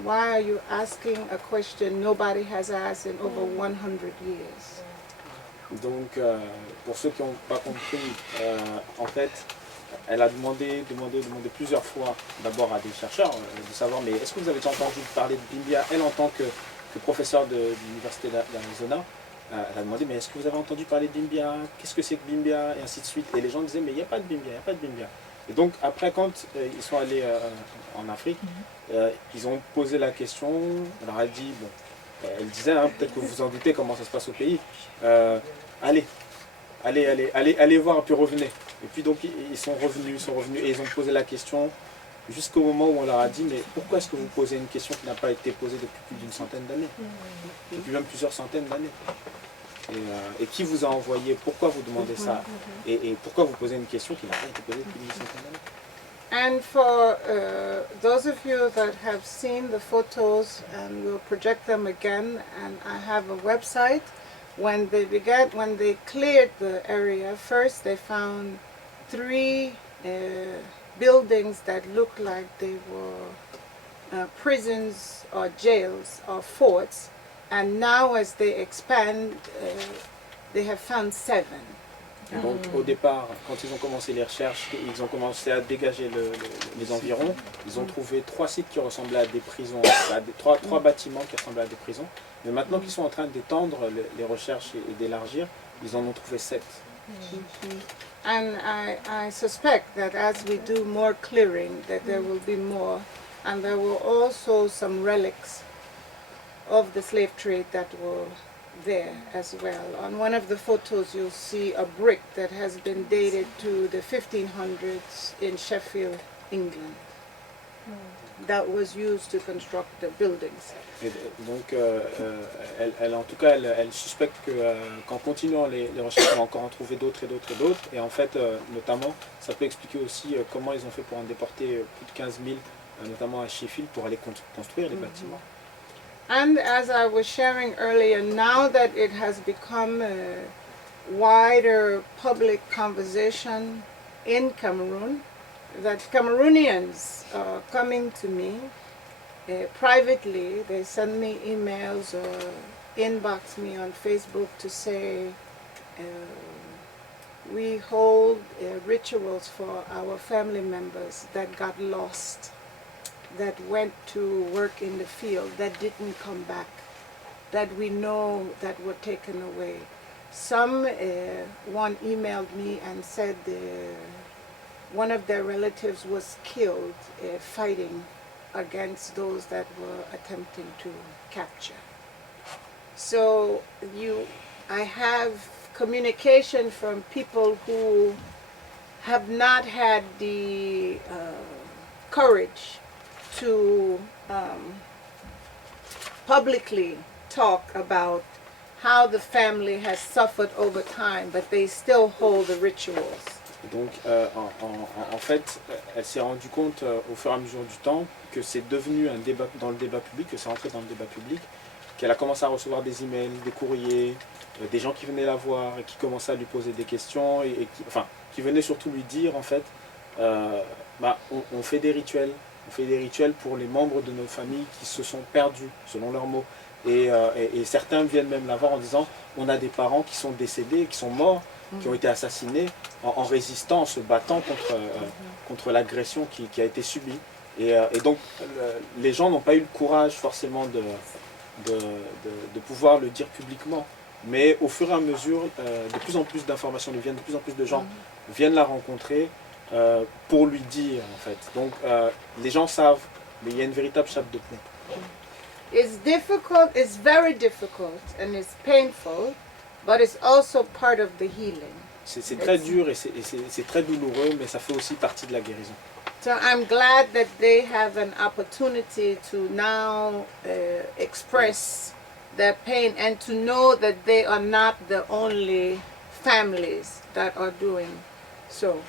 question? Why are you asking a question nobody has asked in over 100 years? Donc, pour ceux qui n'ont pas compris, en fait, elle a demandé plusieurs fois d'abord à des chercheurs de savoir, mais est-ce que vous avez déjà entendu parler de Bimbia? Elle, en tant que professeure de l'université d'Arizona, elle a demandé, mais est-ce que vous avez entendu parler de Bimbia? Qu'est-ce que c'est que Bimbia? Et ainsi de suite. Et les gens disaient, mais il n'y a pas de Bimbia, il n'y a pas de Bimbia. Et donc, après, quand ils sont allés en Afrique, ils ont posé la question, on leur a dit, bon, elle disait, hein, peut-être que vous vous en doutez comment ça se passe au pays, allez voir, puis revenez. Et puis donc ils sont revenus et ils ont posé la question jusqu'au moment où on leur a dit, mais pourquoi est-ce que vous posez une question qui n'a pas été posée depuis plus d'une centaine d'années, depuis même plusieurs centaines d'années, et qui vous a envoyé, pourquoi vous demandez ça, et pourquoi vous posez une question qui n'a pas été posée depuis une centaine d'années. And for those of you that have seen the photos, and we'll project them again, and I have a website. When they cleared the area, first they found 3 buildings that looked like they were prisons or jails or forts, and now as they expand, they have found 7. Donc au départ, quand ils ont commencé les recherches, ils ont commencé à dégager les environs. Ils ont trouvé 3 sites qui ressemblaient à des prisons, trois bâtiments qui ressemblaient à des prisons. Mais maintenant qu'ils sont en train d'étendre les recherches et d'élargir, ils en ont trouvé 7. And I suspect that as we do more clearing, that there will be more, and there will also some relics of the slave trade that will there as well. On one of the photos you'll see a brick that has been dated to the 1500s in Sheffield, England. That was used to construct the buildings. Et donc, en tout cas, elle suspecte qu'en continuant les recherches, on va encore en trouver d'autres et d'autres et d'autres. Et en fait, notamment, ça peut expliquer aussi comment ils ont fait pour en déporter plus de 15 000, notamment à Sheffield, pour aller construire les bâtiments. And as I was sharing earlier, now that it has become a wider public conversation in Cameroon, that Cameroonians are coming to me privately, they send me emails or inbox me on Facebook to say, we hold rituals for our family members that got lost, that went to work in the field, that didn't come back, that we know that were taken away. Some, one emailed me and said one of their relatives was killed fighting against those that were attempting to capture. So I have communication from people who have not had the courage to publicly talk about how the family has suffered over time, but they still hold the rituals. Donc, en fait, elle s'est rendue compte au fur et à mesure du temps que c'est devenu un débat dans le débat public, que c'est entré dans le débat public, qu'elle a commencé à recevoir des emails, des courriers, des gens qui venaient la voir et qui commençaient à lui poser des questions et qui venaient surtout lui dire en fait, on fait des rituels. On fait des rituels pour les membres de nos familles qui se sont perdus, selon leurs mots. Et certains viennent même la voir en disant, on a des parents qui sont décédés, qui sont morts, qui ont été assassinés en résistant, en se battant contre l'agression qui a été subie. Et donc, les gens n'ont pas eu le courage forcément de pouvoir le dire publiquement. Mais au fur et à mesure, de plus en plus d'informations nous viennent, de plus en plus de gens viennent la rencontrer pour lui dire, en fait. Donc, les gens savent, mais il y a une véritable chape de plomb. It's difficult, it's very difficult, and it's painful, but it's also part of the healing. C'est très dur et c'est très douloureux, mais ça fait aussi partie de la guérison. So I'm glad that they have an opportunity to now express their pain and to know that they are not the only families that are doing so.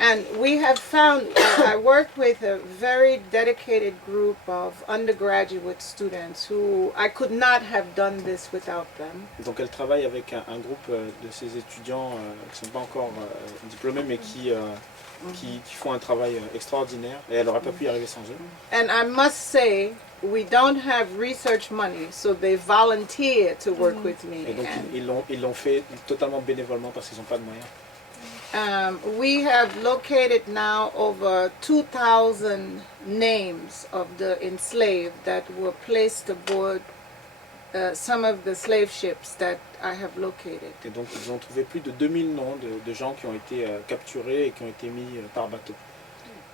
And we have found, I work with a very dedicated group of undergraduate students who, I could not have done this without them. Donc elle travaille avec un groupe de ces étudiants qui ne sont pas encore diplômés mais qui font un travail extraordinaire et elle n'aurait pas pu y arriver sans eux. And I must say we don't have research money, so they volunteer to work with me. Et donc And, ils l'ont fait totalement bénévolement parce qu'ils n'ont pas de moyens. we have located now over 2,000 names of the enslaved that were placed aboard some of the slave ships that I have located. Et donc ils ont trouvé plus de 2000 noms de gens qui ont été capturés et qui ont été mis par bateau.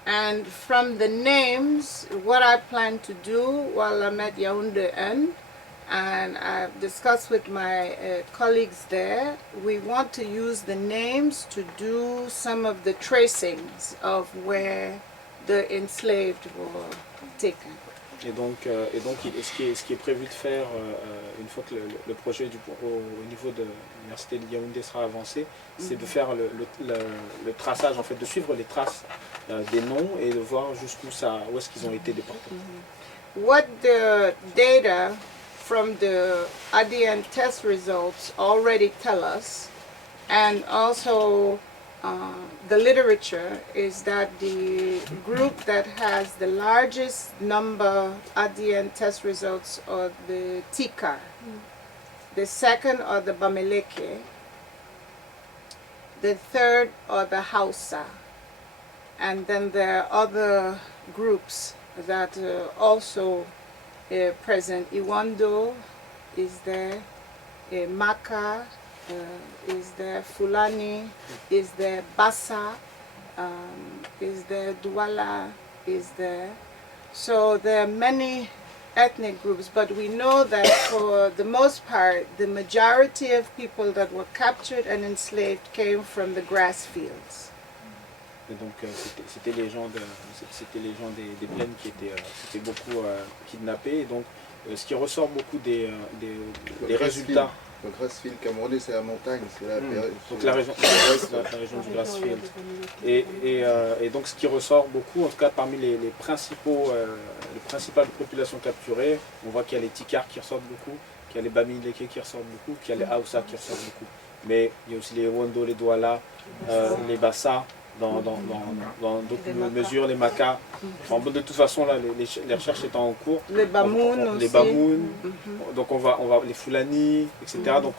And from the names, what I plan to do while I'm at Yaoundé and I've discussed with my colleagues there, we want to use the names to do some of the tracings of where the enslaved were taken. Et donc ce qui est prévu de faire une fois que le projet au niveau de l'université de Yaoundé sera avancé, c'est de faire le traçage, en fait, de suivre les traces des noms et de voir où est-ce qu'ils ont été déportés. What the data from the ADN test results already tell us, and also the literature, is that the group that has the largest number ADN test results are the Tikar. The second are the Bamileke. The third are the Hausa. And then there are other groups that are also present. Iwando is there, Maka is there, Fulani is there, Bassa is there, Douala is there. So there are many ethnic groups, but we know that for the most part, the majority of people that were captured and enslaved came from the grass fields. Et donc c'était les gens des plaines qui étaient beaucoup kidnappés. Et donc ce qui ressort beaucoup des résultats. Le Grassfield camerounais, c'est la montagne, c'est la période. Donc la région du Grassfield. Et donc ce qui ressort beaucoup, en tout cas parmi les principales populations capturées, on voit qu'il y a les Tikars qui ressortent beaucoup, qu'il y a les Bamileke qui ressortent beaucoup, qu'il y a les Hausa qui ressortent beaucoup. Mais il y a aussi les Wando, les Douala, les Bassa, dans d'autres mesures, les Maka. Enfin, de toute façon, là, les recherches étant en cours. Les Bamoun aussi. Les Bamoun, donc on va les Fulani, etc. Donc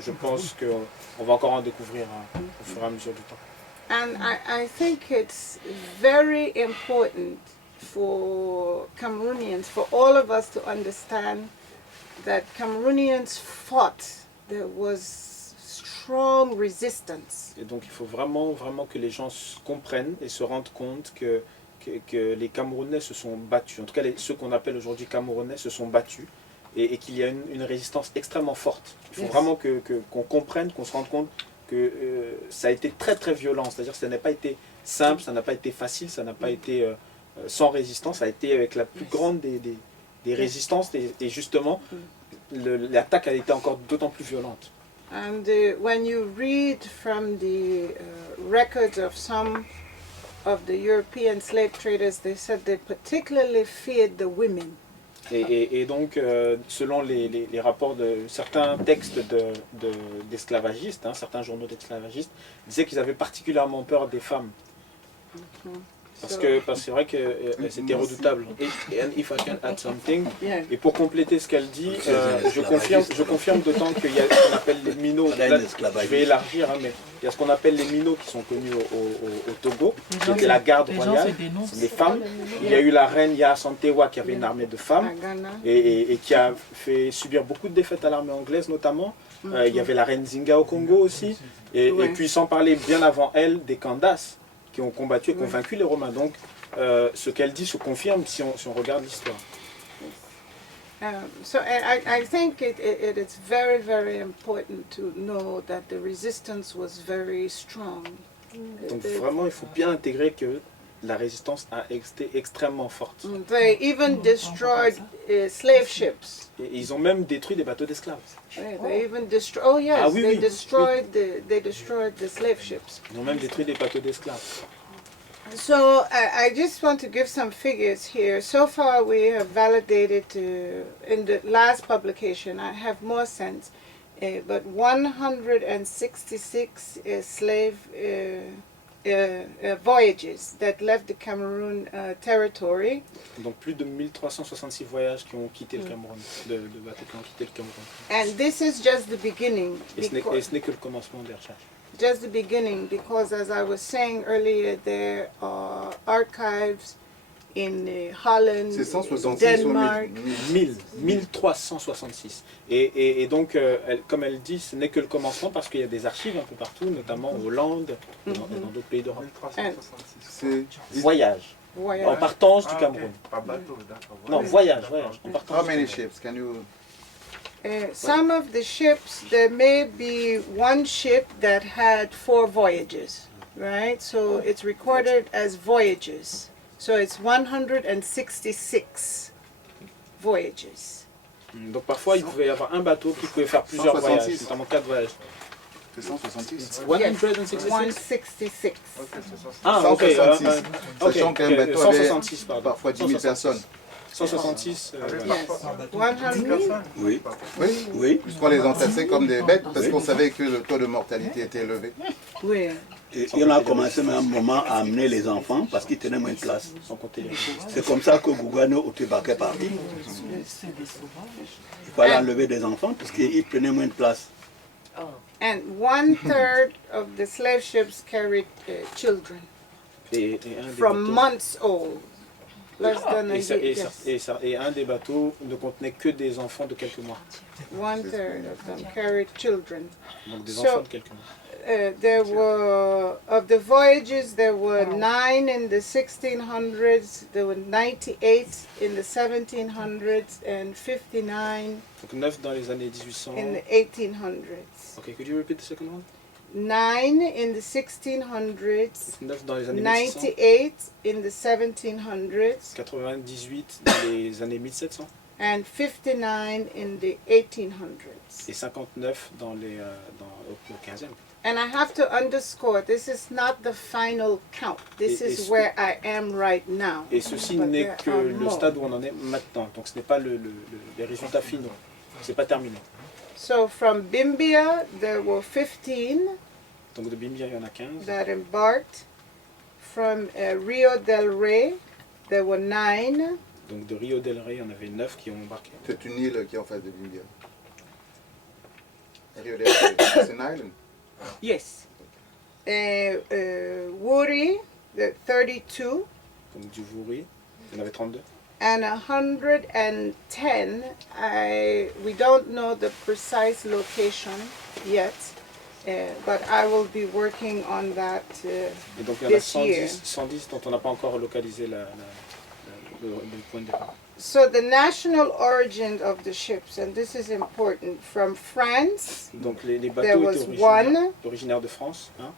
je pense qu'on va encore en découvrir au fur et à mesure du temps. And I think it's very important for Cameroonians, for all of us to understand that Cameroonians fought. There was strong resistance. Et donc il faut vraiment que les gens comprennent et se rendent compte que les Camerounais se sont battus. En tout cas, ceux qu'on appelle aujourd'hui Camerounais se sont battus et qu'il y a une résistance extrêmement forte. Il faut vraiment qu'on comprenne, qu'on se rende compte que ça a été très très violent. C'est-à-dire que ça n'a pas été simple, ça n'a pas été facile, ça n'a pas été sans résistance. Ça a été avec la plus grande des résistances et justement l'attaque a été encore d'autant plus violente. And when you read from the records of some of the European slave traders, they said they particularly feared the women. Et donc, selon les rapports de certains textes d'esclavagistes, certains journaux d'esclavagistes, disaient qu'ils avaient particulièrement peur des femmes. Parce que c'est vrai que c'était redoutable. And if I can add something, et pour compléter ce qu'elle dit, je confirme d'autant qu'il y a ce qu'on appelle les minots. Là, je vais élargir, mais il y a ce qu'on appelle les minots qui sont connus au Togo, qui étaient la garde royale, c'est des femmes. Il y a eu la reine Ya Santewa qui avait une armée de femmes et qui a fait subir beaucoup de défaites à l'armée anglaise notamment. Il y avait la reine Zinga au Congo aussi, et puis sans parler bien avant elle des Kandas, qui ont combattu et convaincu les Romains. Donc, ce qu'elle dit se confirme si on regarde l'histoire. So I think it is very, very important to know that the resistance was very strong. Donc vraiment, il faut bien intégrer que la résistance a été extrêmement forte. They even destroyed slave ships. Et ils ont même détruit des bateaux d'esclaves. They even destroyed. Oh yes, they destroyed the slave ships. Ils ont même détruit des bateaux d'esclaves. So I just want to give some figures here. So far we have validated, in the last publication, I have more sense, but 166 slave voyages that left the Cameroon territory. Donc plus de 1366 voyages qui ont quitté le Cameroun, de bateaux qui ont quitté le Cameroun. And this is just the beginning. Et ce n'est que le commencement des recherches. Just the beginning, because as I was saying earlier, there are archives in Holland, C'est 166 Denmark. ou 1000 1366. Et donc, comme elle dit, ce n'est que le commencement parce qu'il y a des archives un peu partout, notamment en Hollande et dans d'autres pays d'Europe. 1366. Voyage. En Voyage. partance du Cameroun. Pas bateau, d'accord. Non, voyage. En partance How du many Cameroun. ships? Can you... Some of the ships, there may be one ship that had 4 voyages, right? So it's recorded as voyages. So it's 166 voyages. Donc parfois, il pouvait y avoir un bateau qui pouvait faire plusieurs 166. voyages, notamment 4 voyages. C'est 166. 166. 166. Ah, ok. 166. Sachant qu'un bateau avait 166, pardon. parfois 10 000 personnes. 166. Yes. Parfois 100. Oui, Oui, oui. puisqu'on les entassait comme des bêtes parce qu'on savait que le taux de mortalité était élevé. Oui. Et on a commencé même un moment à amener les enfants parce qu'ils tenaient moins de place. Sans compter les C'est comme ça que Gougano Otebake est parti. Il fallait enlever des enfants parce qu'ils prenaient moins de place. And 1/3 of the slave ships carried children et un des from bateaux- months old. Less than a et, ça- year. et ça- Yes. et ça- et un des bateaux ne contenait que des enfants de quelques mois. 1/3 of them carried children. Donc des So- enfants de quelques mois. There were, of the voyages, there were 9 in the 1600s, there were 98 in the 1700s, and 59 Donc 9 dans les années 1800. in the 1800s. Ok, could you repeat the second one? 9 in the 1600s, 9 dans les années 1600. 98 in the 1700s, 98 dans les années 1700. and 59 in the 1800s. Et 59 dans au 15e. And I have to underscore, this is not the final count. This Et- et is ce- where I am right now. Et ceci But n'est there que are le more. stade où on en est maintenant. Donc ce n'est pas les résultats finaux. C'est pas terminé. So from Bimbia, there were 15 Donc de Bimbia, il y en a 15. that embarked. From Rio del Rey, there were 9. Donc de Rio del Rey, il y en avait 9 qui ont embarqué. C'est une île qui est en face de Bimbia. Rio de Janeiro. C'est une island. Yes. Wuri, the 32. Donc du Vouri, il y en avait 32. And 110, we don't know the precise location yet, but I will be working on that. Et donc il y en a This year. 110 dont on n'a pas encore localisé le point de départ. So the national origin of the ships, and this is important, from France, Donc les There bateaux was étaient originaires de France. Hein.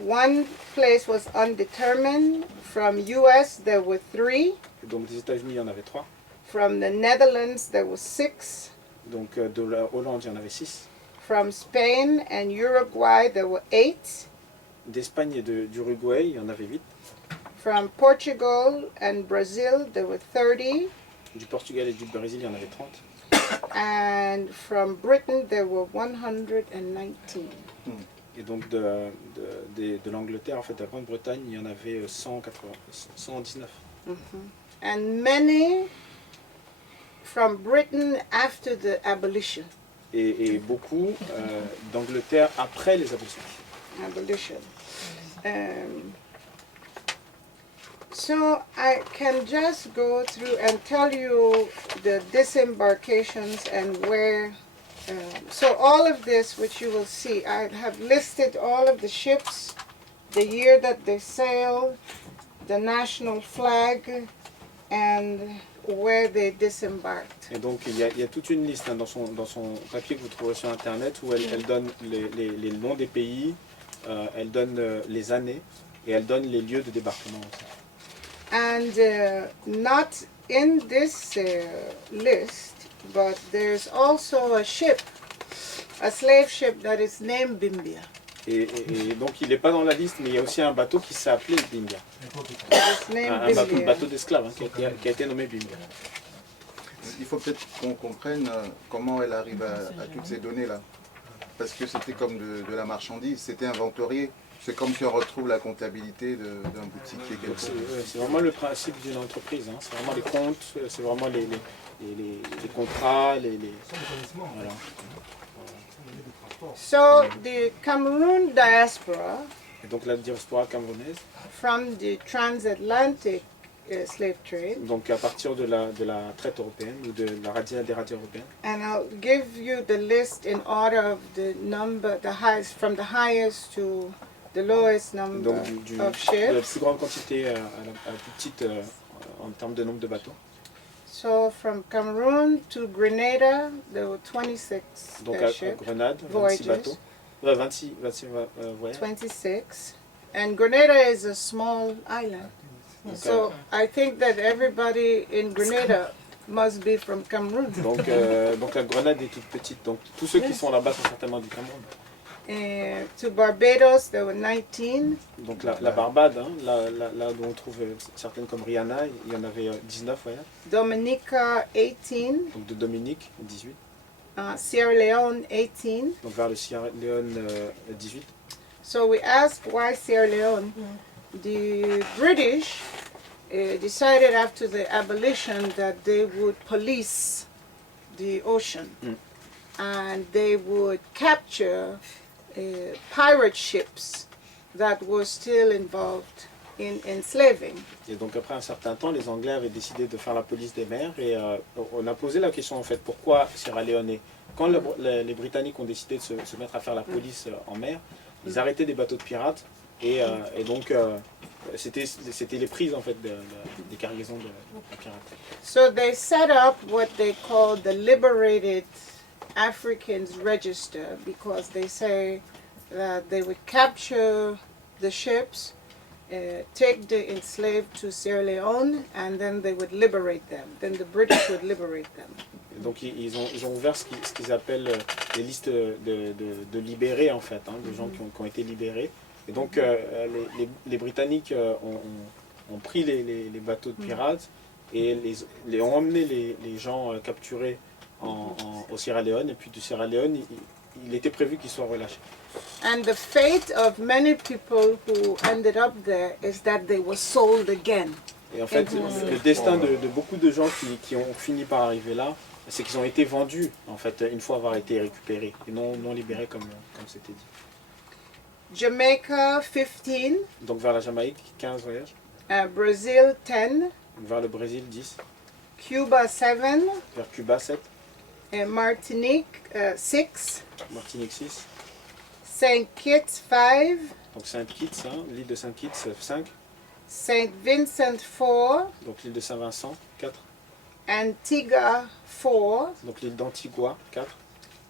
one place was undetermined. From US, there were 3. Et donc des États-Unis, il y en avait 3. From the Netherlands, there were 6. Donc de la Hollande, il y en avait 6. From Spain and Uruguay, there were 8. D'Espagne et d'Uruguay, il y en avait 8. From Portugal and Brazil, there were 30. Du Portugal et du Brésil, il y en avait 30. And from Britain, there were 119. Et donc de l'Angleterre, en fait, de la Grande-Bretagne, il y en avait 119. And many from Britain after the abolition. Et beaucoup d'Angleterre après les abolitions. Abolition. So I can just go through and tell you the disembarkations and where. So all of this, which you will see, I have listed all of the ships, the year that they sailed, the national flag, and where they disembarked. Et donc il y a toute une liste hein, dans son papier que vous trouverez sur Internet où elle donne les noms des pays, elle donne les années et elle donne les lieux de débarquement aussi. And not in this list, but there's also a ship, a slave ship that is named Bimbia. Et donc il n'est pas dans la liste, mais il y a aussi un bateau qui s'appelait Bimbia. It's named Un Bimbia. bateau d'esclaves hein, qui a été nommé Bimbia. Il faut peut-être qu'on comprenne comment elle arrive à toutes ces données-là. Parce que c'était comme de la marchandise, c'était inventorié. C'est comme si on retrouve la comptabilité d'un boutiquier quelque C'est part. c'est vraiment le principe d'une entreprise, hein. C'est vraiment les comptes, c'est vraiment les contrats, voilà. So the Cameroon diaspora Et donc la diaspora camerounaise, from the transatlantic slave trade, donc à partir de la traite européenne ou de la des radios européennes, and I'll give you the list in order of the number, the highest, from the highest to the lowest number donc of de la ships. plus grande quantité à la plus petite en termes de nombre de bateaux. So from Cameroon to Grenada, there were 26 Donc à ships, Grenade, 26 voyages. bateaux. 26 voyages. 26. And Grenada is a small island. So I think that everybody in Grenada must be from Cameroon. Donc la Grenade est toute petite. Donc tous ceux qui sont là-bas sont certainement du Cameroun. And to Barbados, there were 19. Donc la Barbade, hein, là où on trouve certaines comme Rihanna, il y en avait 19 voyages. Dominica, 18. Donc de Dominique, 18. Sierra Leone, 18. Donc vers le Sierra Leone, 18. So we asked why Sierra Leone. The British decided after the abolition that they would police the ocean and they would capture pirate ships that were still involved in enslaving. Et donc après un certain temps, les Anglais avaient décidé de faire la police des mers et on a posé la question en fait, pourquoi Sierra Leone? Quand les Britanniques ont décidé de se mettre à faire la police en mer, ils arrêtaient des bateaux de pirates et donc c'était les prises en fait des cargaisons de pirates. So they set up what they call the Liberated Africans Register because they say that they would capture the ships, take the enslaved to Sierra Leone, and then they would liberate them. Then the British would liberate them. Et donc ils ont ouvert ce qu'ils appellent les listes de libérés en fait, hein, de gens qui ont été libérés. Et donc les Britanniques ont pris les bateaux de pirates et ont emmené les gens capturés au Sierra Leone. Et puis du Sierra Leone, il était prévu qu'ils soient relâchés. And the fate of many people who ended up there is that they were sold again. Et en fait, le destin de beaucoup de gens qui ont fini par arriver là, c'est qu'ils ont été vendus en fait une fois avoir été récupérés et non libérés comme c'était dit. Jamaica, 15. Donc vers la Jamaïque, 15 voyages. Brazil, 10. Vers le Brésil, 10. Cuba, 7. Vers Cuba, 7. Martinique, 6. Martinique, 6. Saint Kitts, 5. Donc Saint-Kitts, hein, l'île de Saint-Kitts, 5. Saint Vincent, 4. Donc l'île de Saint-Vincent, 4. Antigua, 4. Donc l'île d'Antigua, 4.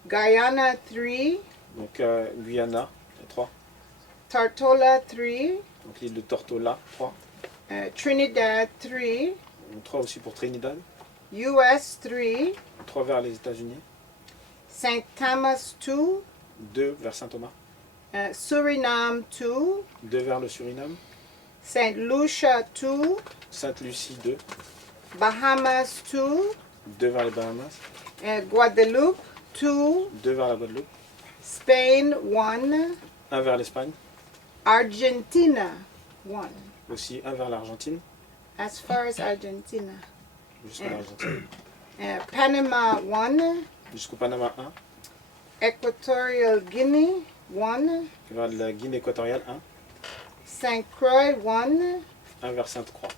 Guyana, 3. Donc Guyana, 3. Tortola, 3. Donc l'île de Tortola, 3. Trinidad, 3. Donc 3 aussi pour Trinidad. US, 3. 3 vers les États-Unis. Saint Thomas, 2. 2 vers Saint-Thomas. Suriname, 2. 2 vers le Suriname. Saint Lucia, 2. Sainte-Lucie, 2. Bahamas, 2. 2 vers les Bahamas. Guadeloupe, 2. 2 vers la Guadeloupe. Spain, 1. 1 vers l'Espagne. Argentina, 1. Aussi 1 vers l'Argentine. As far as Argentina. Jusqu'à l'Argentine. Panama, 1. Jusqu'au Panama, 1. Equatorial Guinea, 1. Vers la Guinée équatoriale, 1. Saint Croix, 1. 1 vers Sainte-Croix.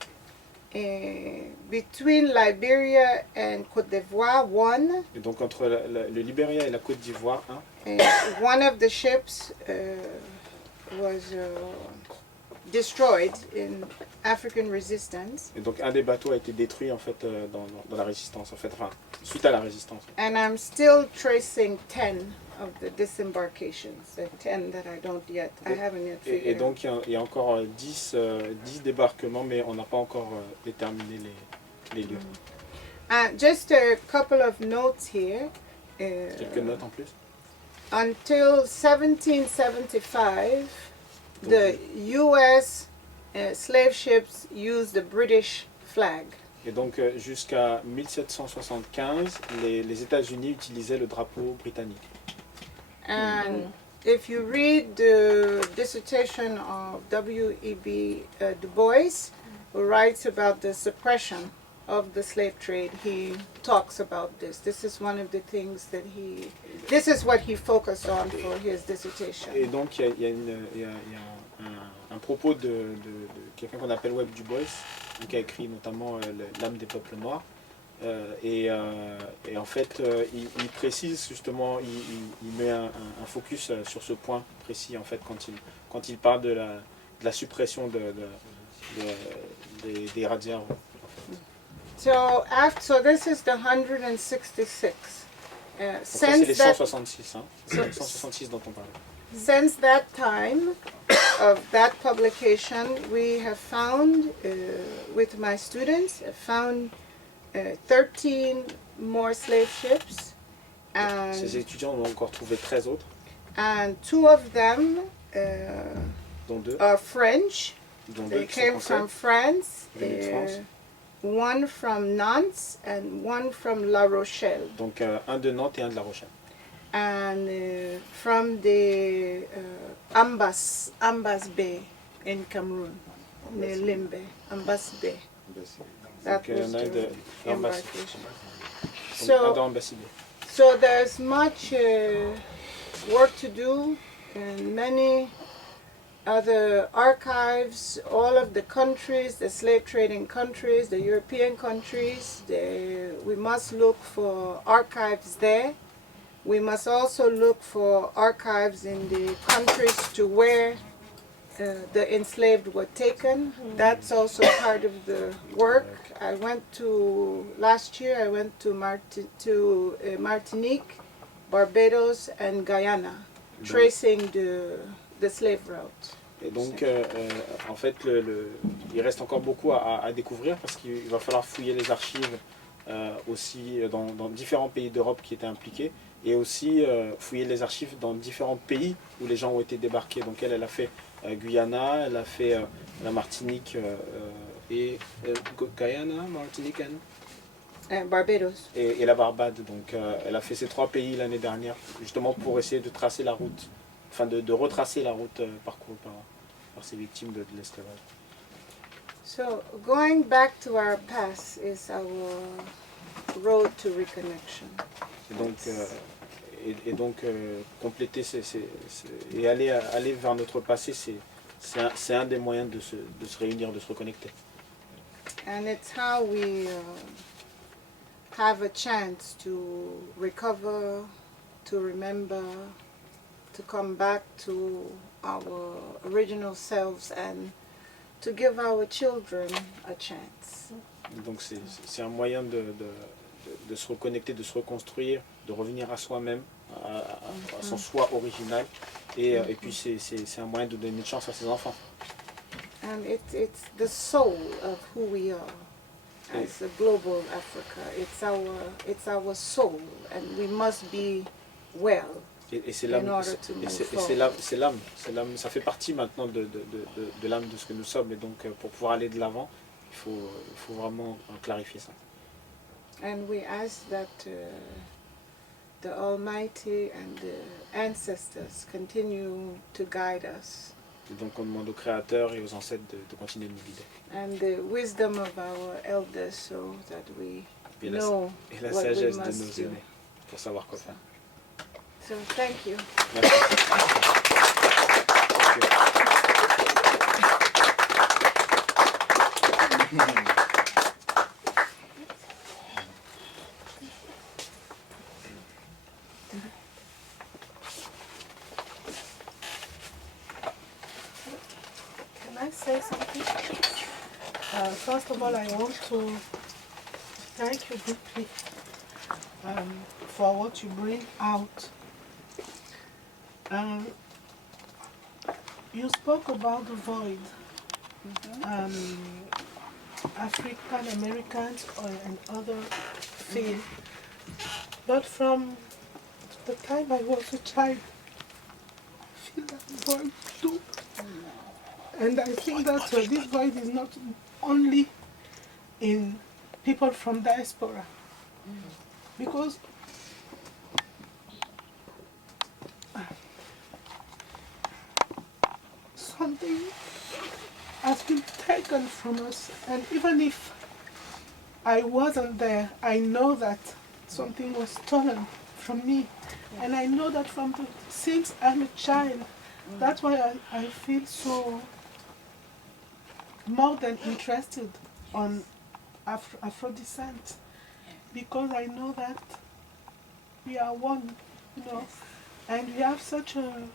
Between Liberia and Côte d'Ivoire, 1. Et donc entre le Libéria et la Côte d'Ivoire, 1. One of the ships was destroyed in African resistance. Et donc un des bateaux a été détruit en fait dans la résistance, en fait, enfin suite à la résistance. And I'm still tracing 10 of the disembarkations, the 10 that I don't yet, I haven't yet figured Et out. donc il y a encore 10 débarquements, mais on n'a pas encore déterminé les lieux. Just a couple of notes here. Quelques notes en plus. Until 1775, the U.S. Slave ships used the British flag. Et donc jusqu'à 1775, les États-Unis utilisaient le drapeau britannique. And if you read the dissertation of W.E.B. Du Bois, who writes about the suppression of the slave trade, he talks about this. This is one of the things that this is what he focused on for his dissertation. Et donc il y a un propos de quelqu'un qu'on appelle Webb Du Bois, qui a écrit notamment L'âme des peuples noirs. Et en fait, il précise justement, il met un focus sur ce point précis en fait quand il parle de la suppression des razzias. So this is the 166. Donc ça, c'est les 166, hein, So- 166 dont on parlait. Since that time of that publication, we have found, with my students, 13 more slave ships, Ces étudiants ont encore trouvé 13 autres, and 2 of them dont 2 are French. qui sont They came français. from France, Venus de France. one from Nantes and one from La Rochelle, Donc un de Nantes et un de La Rochelle. and from the Ambas Bay in Cameroun, near Limbe, Ambas Bay. That Donc was un the de embarkation. Donc un So, dans Ambassadeur. so there's much work to do, and many other archives, all of the countries, the slave trading countries, the European countries, we must look for archives there. We must also look for archives in the countries to where the enslaved were taken. That's also part of the work. Last year I went to Martinique, Barbados, and Guyana, tracing the slave route. Et donc, en fait, il reste encore beaucoup à découvrir parce qu'il va falloir fouiller les archives aussi dans différents pays d'Europe qui étaient impliqués et aussi fouiller les archives dans différents pays où les gens ont été débarqués. Donc elle a fait Guyana, elle a fait la Martinique et Guyana, Martinique Barbados. et la Barbade. Donc elle a fait ces 3 pays l'année dernière justement pour essayer de tracer la route, enfin de retracer la route parcourue par ces victimes de l'esclavage. So going back to our past is our road to reconnection. Et donc compléter et aller vers notre passé, c'est un des moyens de se réunir, de se reconnecter. And it's how we have a chance to recover, to remember, to come back to our original selves and to give our children a chance. Donc c'est un moyen de se reconnecter, de se reconstruire, de revenir à soi-même, à son soi original. Et puis c'est un moyen de donner une chance à ses enfants. And it's the soul of who we are as a global Africa. It's our soul, and we must be well. Et c'est l'âme, c'est l'âme, ça fait partie maintenant de l'âme de ce que nous sommes. Et donc pour pouvoir aller de l'avant, il faut vraiment clarifier ça. And we ask that the Almighty and the ancestors continue to guide us. Et donc on demande aux créateurs et aux ancêtres de continuer de nous guider. And the wisdom of our elders so that we Et know la what we sagesse de must nos do. aînés pour savoir quoi faire. So thank you. Merci. Can I say something? First of all, I want to thank you deeply for what you bring out. You spoke about the void. African Americans and other feel. But from the time I was a child, I feel that void too. And I think that this void is not only in people from diaspora. Because something has been taken from us. And even if I wasn't there, I know that something was stolen from me. And I know that since I'm a child, that's why I feel so more than interested on Afro descent, because I know that we are one, you know, and we have such a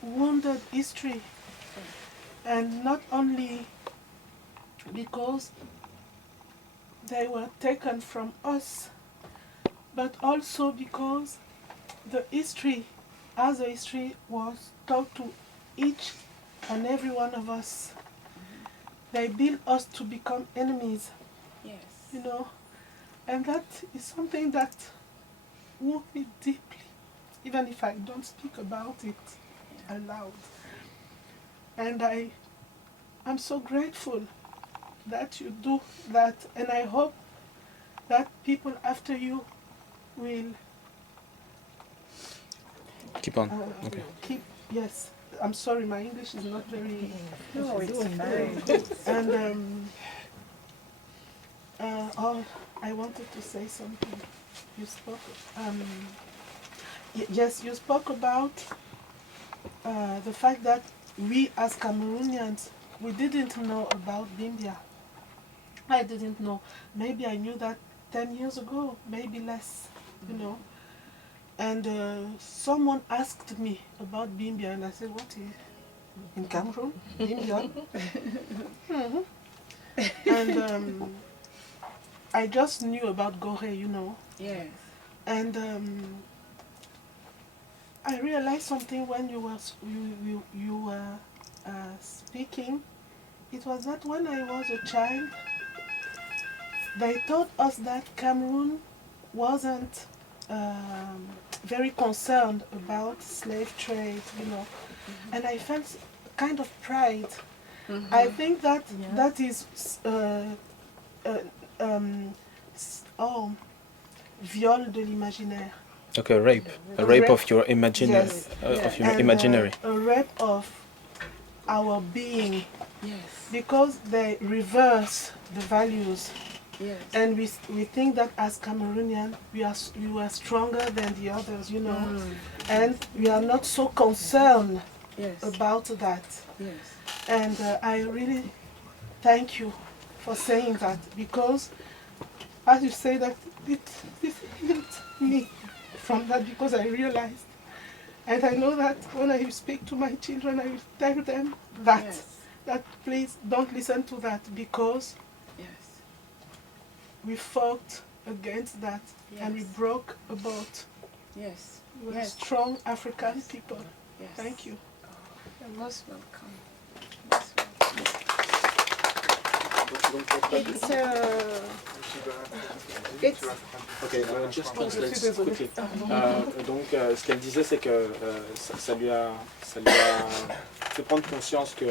wounded history, and not only because they were taken from us, but also because the history, as a history, was taught to each and every one of us. They build us to become enemies, you know, and that is something that wounds me deeply, even if I don't speak about it aloud. And I'm so grateful that you do that, and I hope that people after you will Keep on. Okay. Yes, I'm sorry, my English is not very... No, it's fine. And I wanted to say something. You spoke, yes, you spoke about the fact that we as Cameroonians, we didn't know about Bimbia. I didn't know. Maybe I knew that 10 years ago, maybe less, you know. And someone asked me about Bimbia, and I said, what is in Cameroon? Bimbia? And I just knew about Gore, you know. Yes. And I realized something when you were speaking. It was that when I was a child, they taught us that Cameroon wasn't very concerned about slave trade, you know. And I felt kind of pride. I think that that is viol de l'imaginaire. Okay, rape. A rape of your imaginary. Yes. Of your And, imaginary. A rape of our being. Yes. Because they reverse the values. Yes. And we think that as Cameroonian, we are stronger than the others, you know. And we are not so concerned about that. Yes. And I really thank you for saying that, because as you say that, it healed me from that, because I realized, and I know that when I speak to my children, I will tell them that, that please don't listen to that, because we fought against that, and we broke a boat. Yes. We were strong African people. Yes. Thank you. You're most welcome. Just translate quickly. Donc, ce qu'elle disait, c'est que ça lui a fait prendre conscience qu'il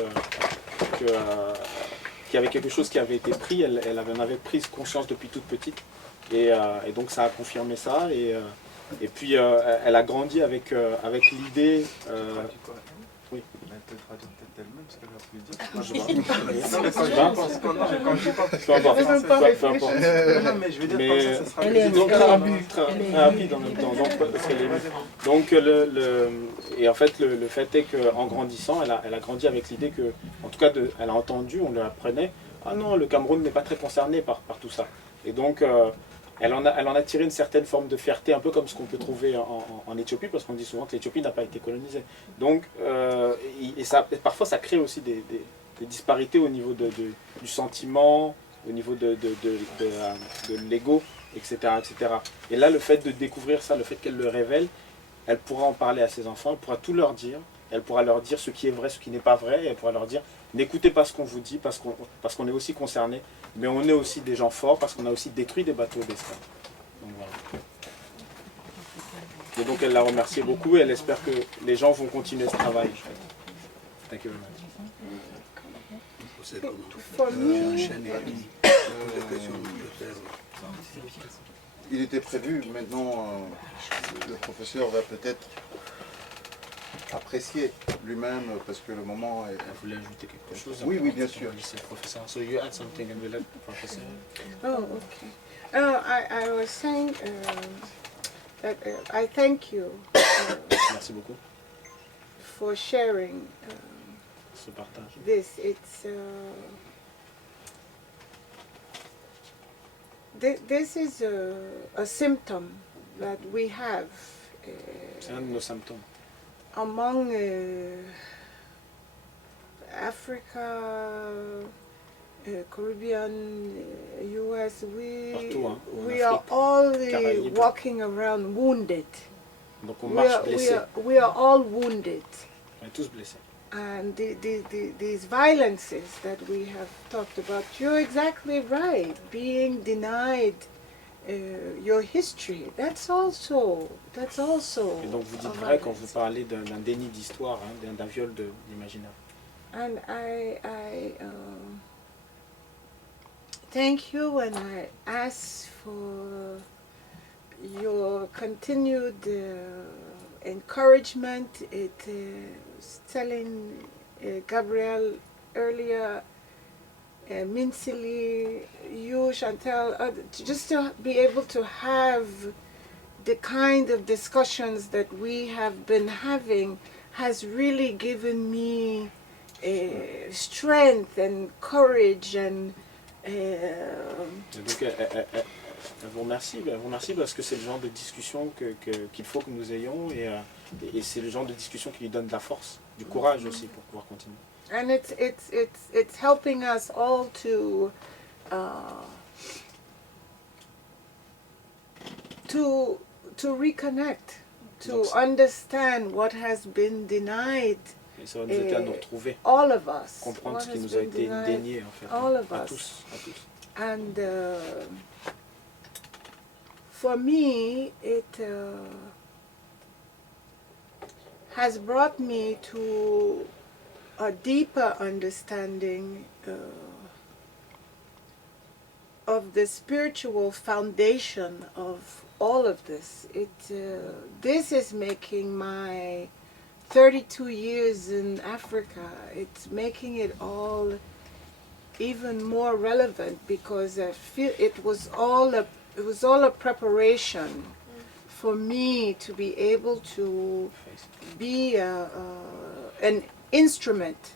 y avait quelque chose qui avait été pris. Elle en avait pris conscience depuis toute petite. Et donc, ça a confirmé ça. Et puis, elle a grandi avec l'idée... Oui. Elle peut traduire peut-être elle-même ce qu'elle a pu dire. Peu importe. Non, mais je veux dire, comme ça sera très rapide en même temps. Donc, et en fait, le fait est qu'en grandissant, elle a grandi avec l'idée que, en tout cas, elle a entendu, on lui apprenait, ah non, le Cameroun n'est pas très concerné par tout ça. Et donc, elle en a tiré une certaine forme de fierté, un peu comme ce qu'on peut trouver en Éthiopie, parce qu'on dit souvent que l'Éthiopie n'a pas été colonisée. Donc, parfois ça crée aussi des disparités au niveau du sentiment, au niveau de l'ego, etc., etc. Et là, le fait de découvrir ça, le fait qu'elle le révèle, elle pourra en parler à ses enfants, elle pourra tout leur dire, elle pourra leur dire ce qui est vrai, ce qui n'est pas vrai, et elle pourra leur dire n'écoutez pas ce qu'on vous dit, parce qu'on est aussi concerné, mais on est aussi des gens forts, parce qu'on a aussi détruit des bateaux d'esclaves. Donc voilà. Et donc elle l'a remercié beaucoup, et elle espère que les gens vont continuer ce travail. Thank you very much. Il était prévu, maintenant le professeur va peut-être apprécié lui-même parce que le moment est... Vous voulez ajouter quelque chose? Oui, oui, bien sûr. Professeur. So you add something and we let professor. Oh, okay. I was saying that I thank you Merci beaucoup for sharing ce partage. this. This is a symptom that we have C'est un de nos symptômes. among Africa, Caribbean, US. Partout, hein, en We are Afrique, all Caraïbes. walking around wounded. Donc on marche blessé. We are all wounded. On est tous blessés. And these violences that we have talked about, you're exactly right. Being denied your history, that's also Et donc vous a dites vrai quand violence. vous parlez d'un déni d'histoire, hein, d'un viol de l'imaginaire. And I thank you, and I ask for your continued encouragement. It was telling Gabrielle earlier, Mincely, you, Chantal, just to be able to have the kind of discussions that we have been having has really given me strength and courage and Et donc elle vous remercie, parce que c'est le genre de discussion qu'il faut que nous ayons et c'est le genre de discussion qui lui donne de la force, du courage aussi pour pouvoir continuer. and it's helping us all to reconnect, to Donc, understand what has been denied et ça va nous aider à nous retrouver, all of us, comprendre what ce qui has nous a been été denied dénié en fait, all of à us. tous, à tous. And for me, it has brought me to a deeper understanding of the spiritual foundation of all of this. This is making my 32 years in Africa, it's making it all even more relevant because I feel it was all a preparation for me to be able to be an instrument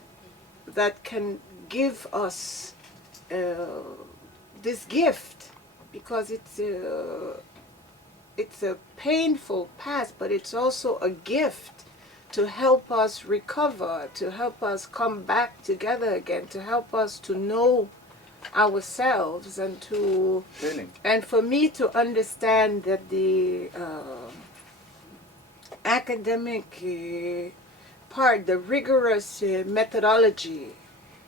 that can give us this gift, because it's a painful past, but it's also a gift to help us recover, to help us come back together again, to help us to know ourselves and for me to understand that the academic part, the rigorous methodology,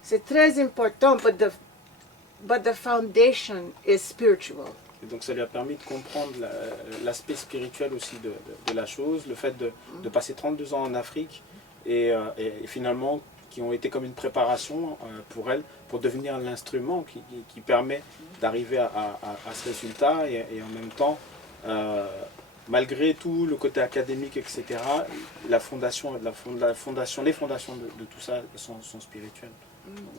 c'est très important, but the foundation is spiritual. Et donc ça lui a permis de comprendre l'aspect spirituel aussi de la chose, le fait de passer 32 ans en Afrique et finalement qui ont été comme une préparation pour elle, pour devenir l'instrument qui permet d'arriver à ce résultat et en même temps, malgré tout le côté académique, etc., les fondations de tout ça sont spirituelles.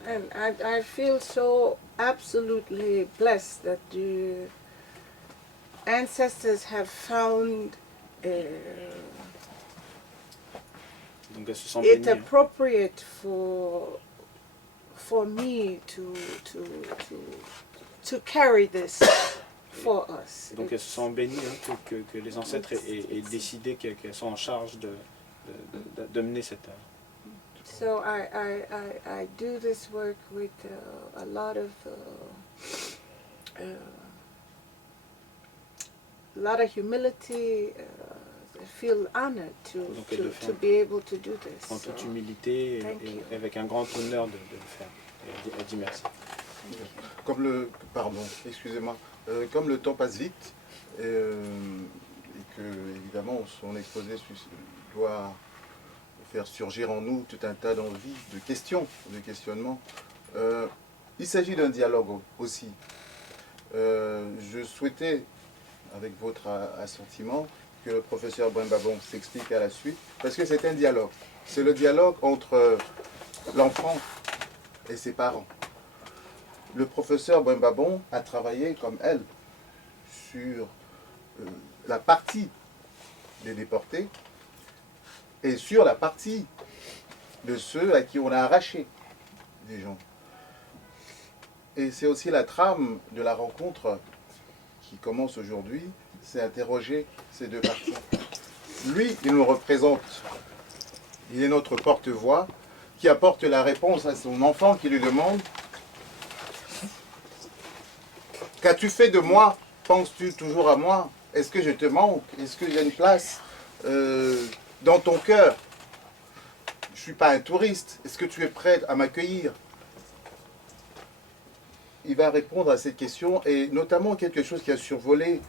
And I feel so absolutely blessed that the ancestors have found Donc elles se sentent it bénies, hein. appropriate for me to carry this for us. Donc elles se sentent bénies, hein, que les ancêtres aient décidé qu'elles sont en charge de mener cette œuvre. So I do this work with a lot of humility. I feel honored to be able to do this. En toute humilité et avec un grand honneur de le faire. Et elle dit merci. Comme le temps passe vite et que évidemment son exposé doit faire surgir en nous tout un tas d'envies, de questions, de questionnements. Il s'agit d'un dialogue aussi. Je souhaitais, avec votre assentiment, que le professeur Brembabon s'explique à la suite, parce que c'est un dialogue. C'est le dialogue entre l'enfant et ses parents. Le professeur Brembabon a travaillé, comme elle, sur la partie des déportés et sur la partie de ceux à qui on a arraché des gens. Et c'est aussi la trame de la rencontre qui commence aujourd'hui, c'est interroger ces deux parties. Lui, il nous représente, il est notre porte-voix qui apporte la réponse à son enfant qui lui demande « Qu'as-tu fait de moi? Penses-tu toujours à moi? Est-ce que je te manque? Est-ce qu'il y a une place dans ton cœur? Je ne suis pas un touriste. Est-ce que tu es prêt à m'accueillir ?» Il va répondre à cette question et notamment quelque chose qui a survolé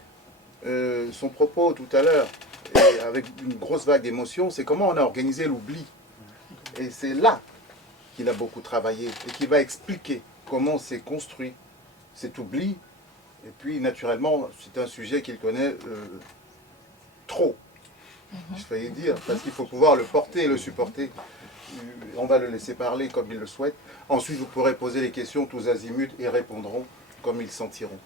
son propos tout à l'heure avec une grosse vague d'émotion, c'est comment on a organisé l'oubli. Et c'est là qu'il a beaucoup travaillé et qu'il va expliquer comment s'est construit cet oubli. Et puis naturellement, c'est un sujet qu'il connaît trop, je failli dire, parce qu'il faut pouvoir le porter et le supporter. On va le laisser parler comme il le souhaite. Ensuite, vous pourrez poser les questions tous azimuts et répondront comme ils sentiront.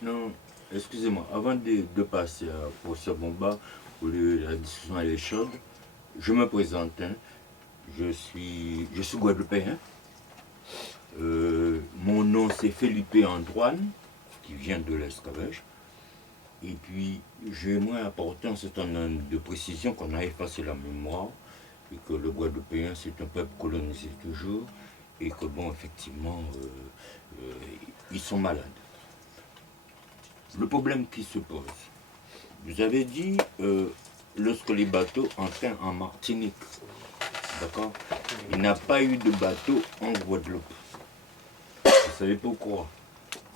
Non, excusez-moi, avant de passer à professeur Bomba, où la discussion elle est chaude, je me présente. Hein. Je suis guadeloupéen. Mon nom c'est Felipe Antoine, qui vient de l'esclavage. Et puis, j'aimerais apporter un certain nombre de précisions qu'on a effacé la mémoire. Et que le Guadeloupéen, c'est un peuple colonisé toujours, et que bon, effectivement, ils sont malades. Le problème qui se pose, vous avez dit, lorsque les bateaux entraient en Martinique, d'accord, il n'y a pas eu de bateau en Guadeloupe. Vous savez pourquoi?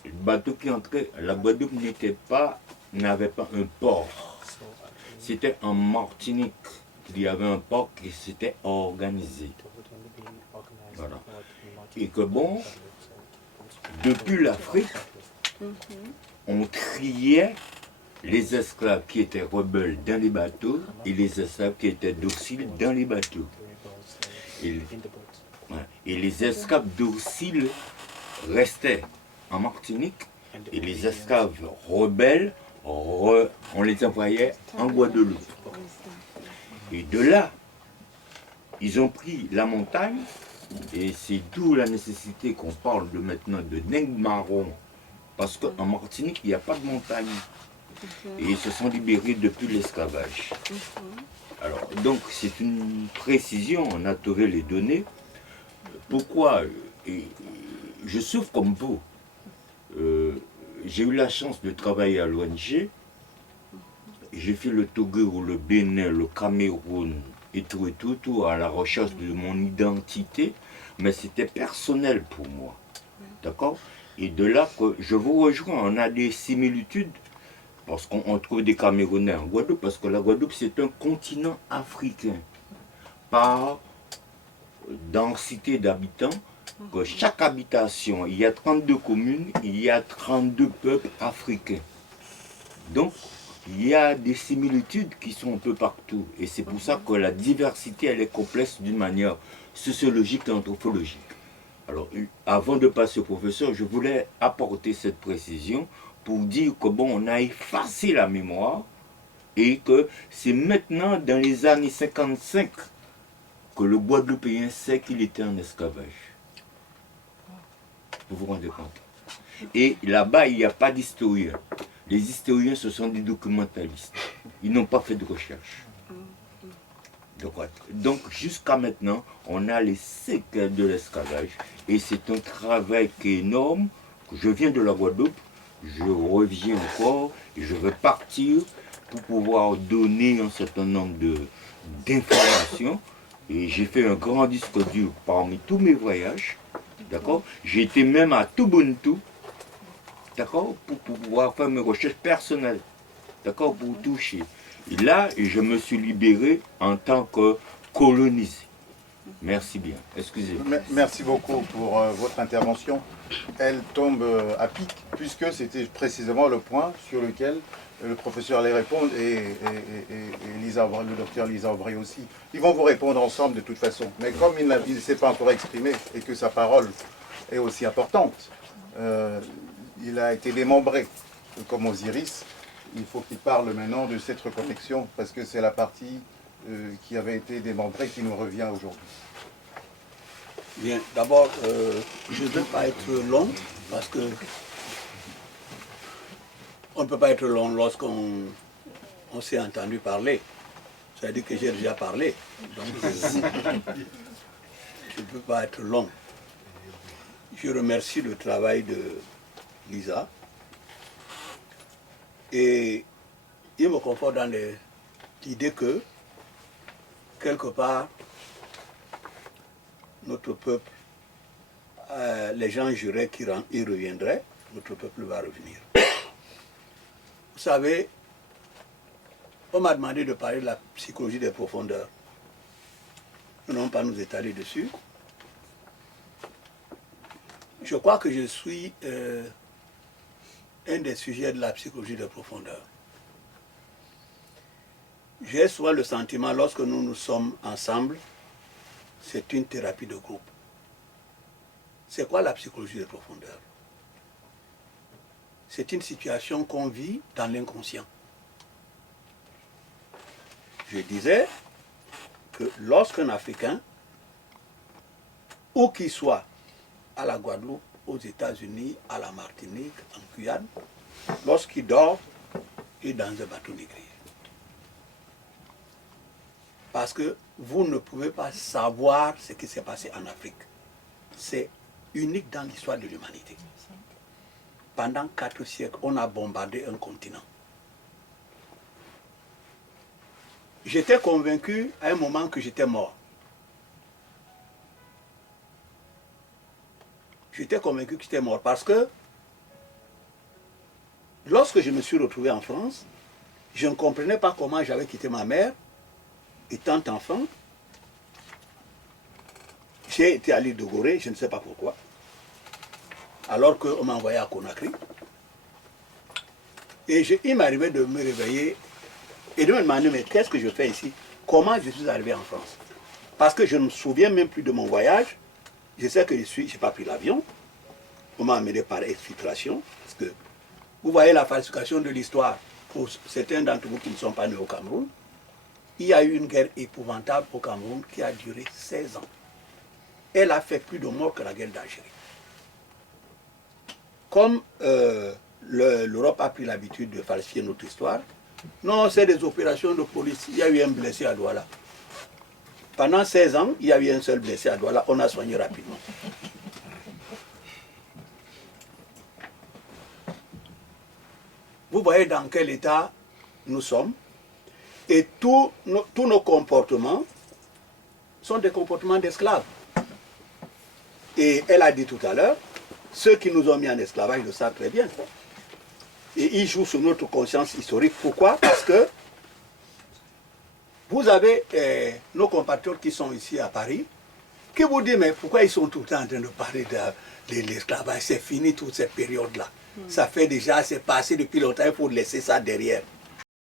Le bateau qui entrait, la Guadeloupe n'avait pas un port. C'était en Martinique. Il y avait un port qui s'était organisé. Voilà. Et que bon, depuis l'Afrique, on triait les esclaves qui étaient rebelles dans les bateaux et les esclaves qui étaient dociles dans les bateaux. Et les esclaves dociles restaient en Martinique et les esclaves rebelles, on les envoyait en Guadeloupe. Et de là, ils ont pris la montagne, et c'est d'où la nécessité qu'on parle de maintenant de Nègre Marron, parce qu'en Martinique, il n'y a pas de montagne. Et ils se sont libérés depuis l'esclavage. Alors, donc, c'est une précision, on a trouvé les données. Pourquoi je souffre comme vous. J'ai eu la chance de travailler à l'ONG. J'ai fait le Togo, le Bénin, le Cameroun et tout à la recherche de mon identité, mais c'était personnel pour moi. D'accord? Et de là que je vous rejoins, on a des similitudes, parce qu'on trouve des Camerounais en Guadeloupe, parce que la Guadeloupe c'est un continent africain, par densité d'habitants, que chaque habitation, il y a 32 communes, il y a 32 peuples africains. Donc, il y a des similitudes qui sont un peu partout. Et c'est pour ça que la diversité, elle est complexe d'une manière sociologique et anthropologique. Alors, avant de passer au professeur, je voulais apporter cette précision pour dire que bon, on a effacé la mémoire et que c'est maintenant, dans les années 55, que le Guadeloupéen sait qu'il était en esclavage. Vous vous rendez compte? Et là-bas, il n'y a pas d'historiens. Les historiens, ce sont des documentalistes. Ils n'ont pas fait de recherche. Donc, jusqu'à maintenant, on a les séquelles de l'esclavage. Et c'est un travail qui est énorme. Je viens de la Guadeloupe, je reviens encore, et je vais partir pour pouvoir donner un certain nombre d'informations. Et j'ai fait un grand disque dur parmi tous mes voyages. D'accord? J'ai été même à Tubuntu. D'accord, pour pouvoir faire mes recherches personnelles, d'accord, pour toucher. Et là, je me suis libéré en tant que colonisé. Merci bien. Excusez-moi. Merci beaucoup pour votre intervention. Elle tombe à pic, puisque c'était précisément le point sur lequel le professeur allait répondre et le docteur Lisa Aubry aussi. Ils vont vous répondre ensemble de toute façon. Mais comme il ne s'est pas encore exprimé et que sa parole est aussi importante, il a été démembré, comme Osiris. Il faut qu'il parle maintenant de cette reconnexion, parce que c'est la partie qui avait été démembrée qui nous revient aujourd'hui. Bien, d'abord, je ne veux pas être long, parce que on ne peut pas être long lorsqu'on s'est entendu parler. Ça veut dire que j'ai déjà parlé. Donc, je ne peux pas être long. Je remercie le travail de Lisa. Et il me conforte dans l'idée que, quelque part, notre peuple, les gens juraient qu'il reviendrait, notre peuple va revenir. Vous savez, on m'a demandé de parler de la psychologie des profondeurs. Nous n'allons pas nous étaler dessus. Je crois que je suis un des sujets de la psychologie des profondeurs. J'ai souvent le sentiment, lorsque nous sommes ensemble, c'est une thérapie de groupe. C'est quoi la psychologie des profondeurs? C'est une situation qu'on vit dans l'inconscient. Je disais que lorsqu'un Africain, où qu'il soit, à la Guadeloupe, aux États-Unis, à la Martinique, en Guyane, lorsqu'il dort, il est dans un bateau négrier. Parce que vous ne pouvez pas savoir ce qui s'est passé en Afrique. C'est unique dans l'histoire de l'humanité. Pendant 4 siècles, on a bombardé un continent. J'étais convaincu à un moment que j'étais mort. J'étais convaincu que j'étais mort parce que lorsque je me suis retrouvé en France, je ne comprenais pas comment j'avais quitté ma mère. Étant enfant, j'ai été à l'île de Gorée, je ne sais pas pourquoi, alors qu'on m'a envoyé à Conakry. Et il m'arrivait de me réveiller et de me demander, mais qu'est-ce que je fais ici? Comment je suis arrivé en France? Parce que je ne me souviens même plus de mon voyage. Je sais que je n'ai pas pris l'avion. On m'a amené par exfiltration. Parce que vous voyez la falsification de l'histoire. Pour certains d'entre vous qui ne sont pas nés au Cameroun, il y a eu une guerre épouvantable au Cameroun qui a duré 16 ans. Elle a fait plus de morts que la guerre d'Algérie. Comme l'Europe a pris l'habitude de falsifier notre histoire, non, c'est des opérations de police. Il y a eu un blessé à Douala. Pendant 16 ans, il y a eu un seul blessé à Douala. On a soigné rapidement. Vous voyez dans quel état nous sommes. Et tous nos comportements sont des comportements d'esclaves. Et elle a dit tout à l'heure, ceux qui nous ont mis en esclavage le savent très bien. Et ils jouent sur notre conscience historique. Pourquoi? Parce que vous avez nos compatriotes qui sont ici à Paris, qui vous disent, mais pourquoi ils sont tout le temps en train de parler de l'esclavage? C'est fini toute cette période-là. Ça fait déjà, c'est passé depuis longtemps, il faut laisser ça derrière.